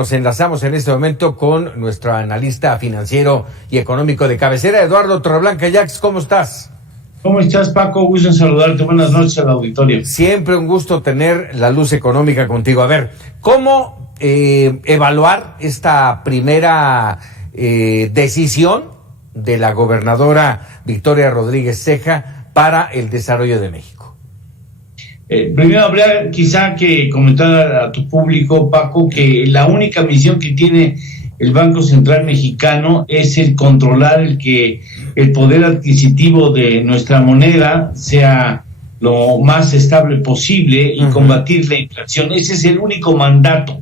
Nos enlazamos en este momento con nuestro analista financiero y económico de cabecera, Eduardo Torreblanca. Jax, ¿cómo estás? ¿Cómo estás, Paco? Gusto en saludarte. Buenas noches al auditorio. Siempre un gusto tener la luz económica contigo. A ver, ¿cómo evaluar esta primera decisión de la gobernadora Victoria Rodríguez Ceja para el desarrollo de México? Primero habría quizá que comentar a tu público, Paco, que la única misión que tiene el Banco Central Mexicano es el controlar el poder adquisitivo de nuestra moneda sea lo más estable posible y combatir la inflación. Ese es el único mandato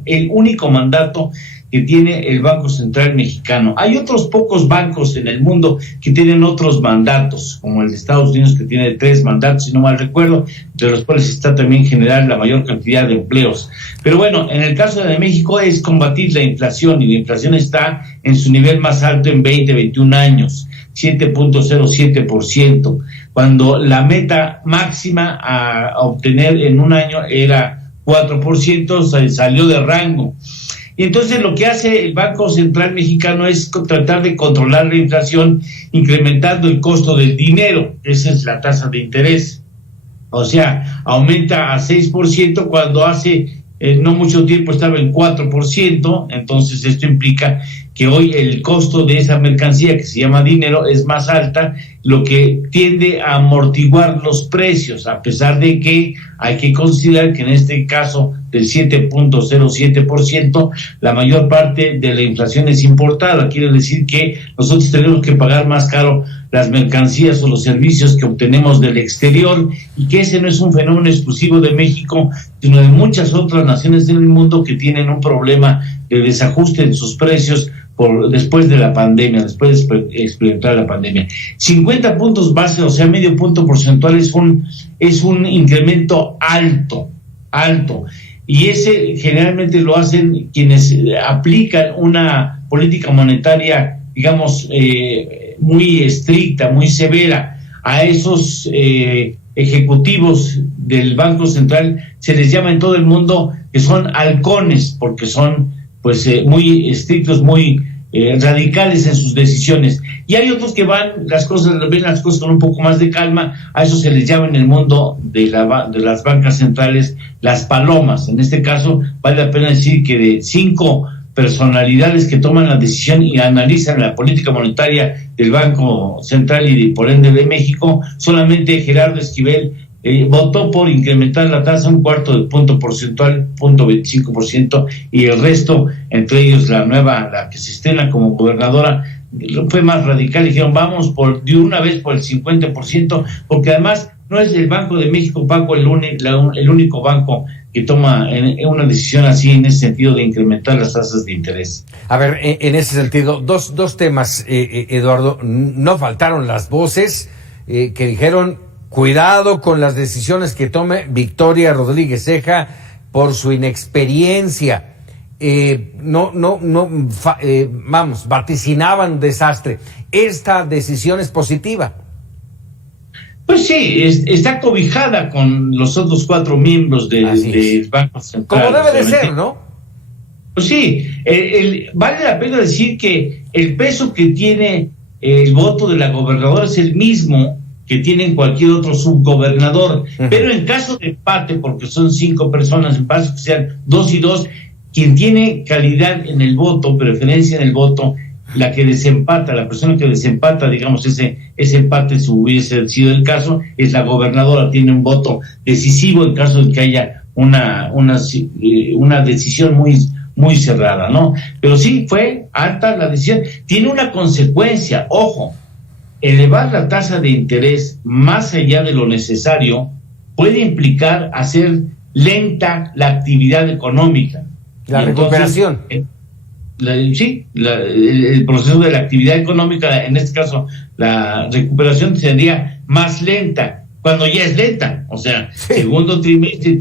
que tiene el Banco Central Mexicano. Hay otros pocos bancos en el mundo que tienen otros mandatos, como el de Estados Unidos, que tiene 3 mandatos, si no mal recuerdo, de los cuales está también generar la mayor cantidad de empleos. Pero bueno, en el caso de México es combatir la inflación, y la inflación está en su nivel más alto en 21 años, 7.07%, cuando la meta máxima a obtener en un año era 4%, salió de rango. Y entonces lo que hace el Banco Central Mexicano es tratar de controlar la inflación incrementando el costo del dinero. Esa es la tasa de interés. O sea, aumenta a 6% cuando hace no mucho tiempo estaba en 4%. Entonces esto implica que hoy el costo de esa mercancía, que se llama dinero, es más alta, lo que tiende a amortiguar los precios, a pesar de que hay que considerar que en este caso del 7.07%, la mayor parte de la inflación es importada. Quiere decir que nosotros tenemos que pagar más caro las mercancías o los servicios que obtenemos del exterior, y que ese no es un fenómeno exclusivo de México, sino de muchas otras naciones del mundo que tienen un problema de desajuste en sus precios después de la pandemia, después de experimentar la pandemia. 50 puntos base, o sea, medio punto porcentual, es un incremento alto. Y ese generalmente lo hacen quienes aplican una política monetaria, digamos, muy estricta, muy severa. A esos ejecutivos del Banco Central se les llama en todo el mundo que son halcones, porque son muy estrictos, muy radicales en sus decisiones. Y hay otros que ven las cosas con un poco más de calma. A eso se les llama en el mundo de las bancas centrales las palomas. En este caso vale la pena decir que de 5 personalidades que toman la decisión y analizan la política monetaria del Banco Central y por ende de México, solamente Gerardo Esquivel votó por incrementar la tasa 1/4 de punto porcentual, 0.25%, y el resto, entre ellos la que se estrena como gobernadora, fue más radical. Dijeron, vamos de una vez por el 50%, porque además no es el Banco de México, Paco, el único banco que toma una decisión así, en ese sentido de incrementar las tasas de interés. A ver, en ese sentido, dos temas, Eduardo. No faltaron las voces que dijeron: cuidado con las decisiones que tome Victoria Rodríguez Ceja por su inexperiencia. Vaticinaban desastre. ¿Esta decisión es positiva? Pues sí, está cobijada con los otros 4 miembros del Banco Central. Como debe de ser, ¿no? Pues sí, vale la pena decir que el peso que tiene el voto de la gobernadora es el mismo que tienen cualquier otro subgobernador, pero en caso de empate, porque son 5 personas, en caso que sean 2 y 2, quien tiene calidad en el voto, preferencia en el voto, la persona que desempata, digamos, ese empate, si hubiese sido el caso, es la gobernadora. Tiene un voto decisivo en caso de que haya una decisión muy cerrada, ¿no? Pero sí, fue alta la decisión. Tiene una consecuencia, ojo: elevar la tasa de interés más allá de lo necesario puede implicar hacer lenta la actividad económica. La recuperación. El proceso de la actividad económica, en este caso la recuperación, sería más lenta, cuando ya es lenta. O sea, segundo trimestre,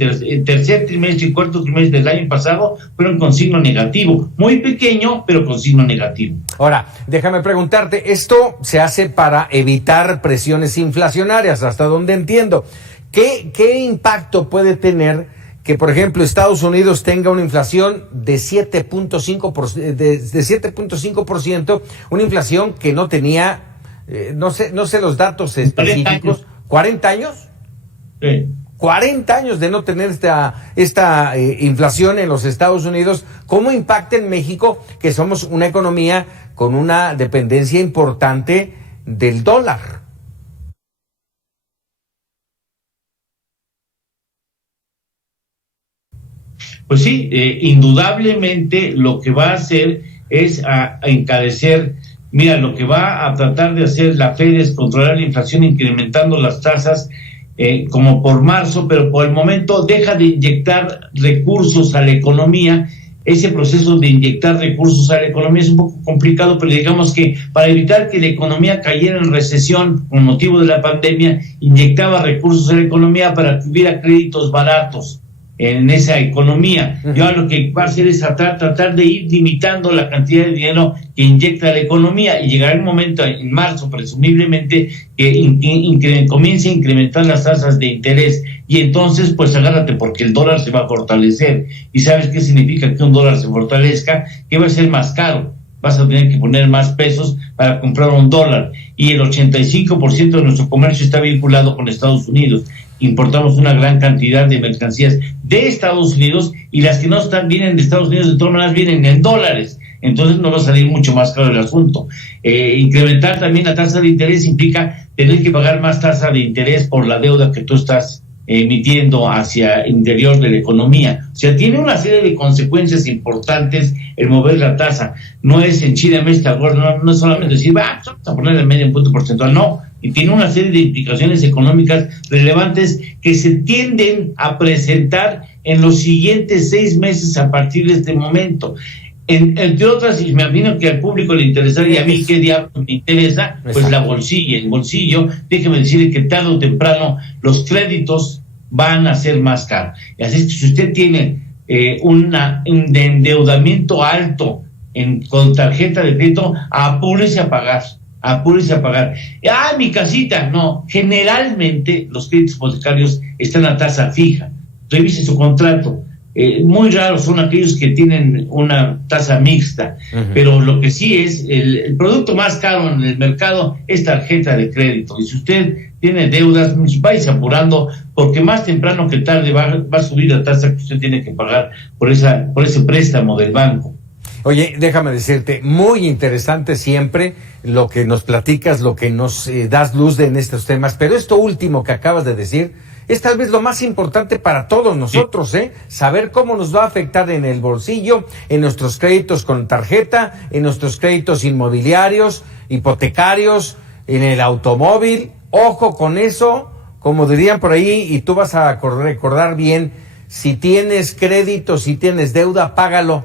tercer trimestre y cuarto trimestre del año pasado fueron con signo negativo, muy pequeño, pero con signo negativo. Ahora, déjame preguntarte, esto se hace para evitar presiones inflacionarias, hasta donde entiendo. ¿Qué impacto puede tener que, por ejemplo, Estados Unidos tenga una inflación de 7.5%, una inflación que no tenía, no sé los datos específicos, 40 años. Sí. 40 años de no tener esta inflación en los Estados Unidos. ¿Cómo impacta en México, que somos una economía con una dependencia importante del dólar? Pues sí, indudablemente lo que va a hacer es a encarecer. Mira, lo que va a tratar de hacer la Fed es controlar la inflación incrementando las tasas como por marzo, pero por el momento deja de inyectar recursos a la economía. Ese proceso de inyectar recursos a la economía es un poco complicado, pero digamos que para evitar que la economía cayera en recesión con motivo de la pandemia, inyectaba recursos a la economía para que hubiera créditos baratos en esa economía. Uh-huh. Yo lo que va a hacer es tratar de ir limitando la cantidad de dinero que inyecta la economía, y llegará el momento en marzo, presumiblemente, que comience a incrementar las tasas de interés, y entonces pues agárrate, porque el dólar se va a fortalecer. ¿Y sabes qué significa que un dólar se fortalezca? Que va a ser más caro. Vas a tener que poner más pesos para comprar un dólar, y el 85% de nuestro comercio está vinculado con Estados Unidos. Importamos una gran cantidad de mercancías de Estados Unidos, y las que no vienen de Estados Unidos de todas maneras vienen en dólares. Entonces no va a salir mucho más caro el asunto. Incrementar también la tasa de interés implica tener que pagar más tasa de interés por la deuda que tú estás emitiendo hacia el interior de la economía. O sea, tiene una serie de consecuencias importantes el mover la tasa. No es enchilamente no es solamente decir, vamos a ponerle medio punto porcentual, no. Y tiene una serie de implicaciones económicas relevantes que se tienden a presentar en los siguientes 6 meses a partir de este momento. Entre otras, y me imagino que al público le interesaría, y a mí qué diablos me interesa, pues el bolsillo. Déjeme decirle que tarde o temprano los créditos van a ser más caros. Así es que si usted tiene un endeudamiento alto con tarjeta de crédito, apúrese a pagar. Mi casita, no. Generalmente los créditos hipotecarios están a tasa fija. Revise su contrato. Muy raros son aquellos que tienen una tasa mixta, uh-huh. Pero lo que sí es, el producto más caro en el mercado es tarjeta de crédito. Y si usted tiene deudas, váyase apurando, porque más temprano que tarde va a subir la tasa que usted tiene que pagar por ese préstamo del banco. Oye, déjame decirte, muy interesante siempre lo que nos platicas, lo que nos das luz en estos temas, pero esto último que acabas de decir es tal vez lo más importante para todos nosotros, saber cómo nos va a afectar en el bolsillo, en nuestros créditos con tarjeta, en nuestros créditos inmobiliarios, hipotecarios, en el automóvil. Ojo con eso, como dirían por ahí, y tú vas a recordar bien, si tienes crédito, si tienes deuda, págalo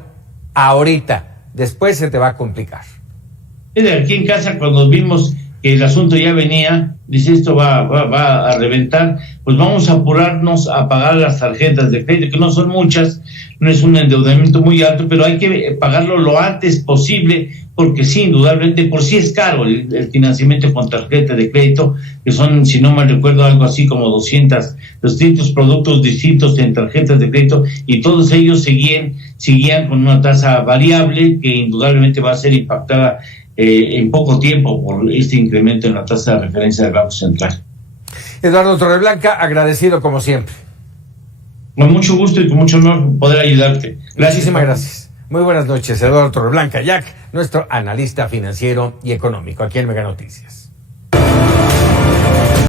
ahorita, después se te va a complicar. Aquí en casa, cuando vimos que el asunto ya venía, dice, esto va a reventar, pues vamos a apurarnos a pagar las tarjetas de crédito, que no son muchas, no es un endeudamiento muy alto, pero hay que pagarlo lo antes posible, porque sí, indudablemente, por sí es caro el financiamiento con tarjeta de crédito, que son, si no mal recuerdo, algo así como 200 productos distintos en tarjetas de crédito, y todos ellos seguían con una tasa variable que indudablemente va a ser impactada en poco tiempo por este incremento en la tasa de referencia del Banco Central. Eduardo Torreblanca, agradecido como siempre. Con mucho gusto y con mucho honor poder ayudarte. Gracias. Muchísimas gracias. Muy buenas noches, Eduardo Torreblanca, Jack, nuestro analista financiero y económico, aquí en Mega Noticias.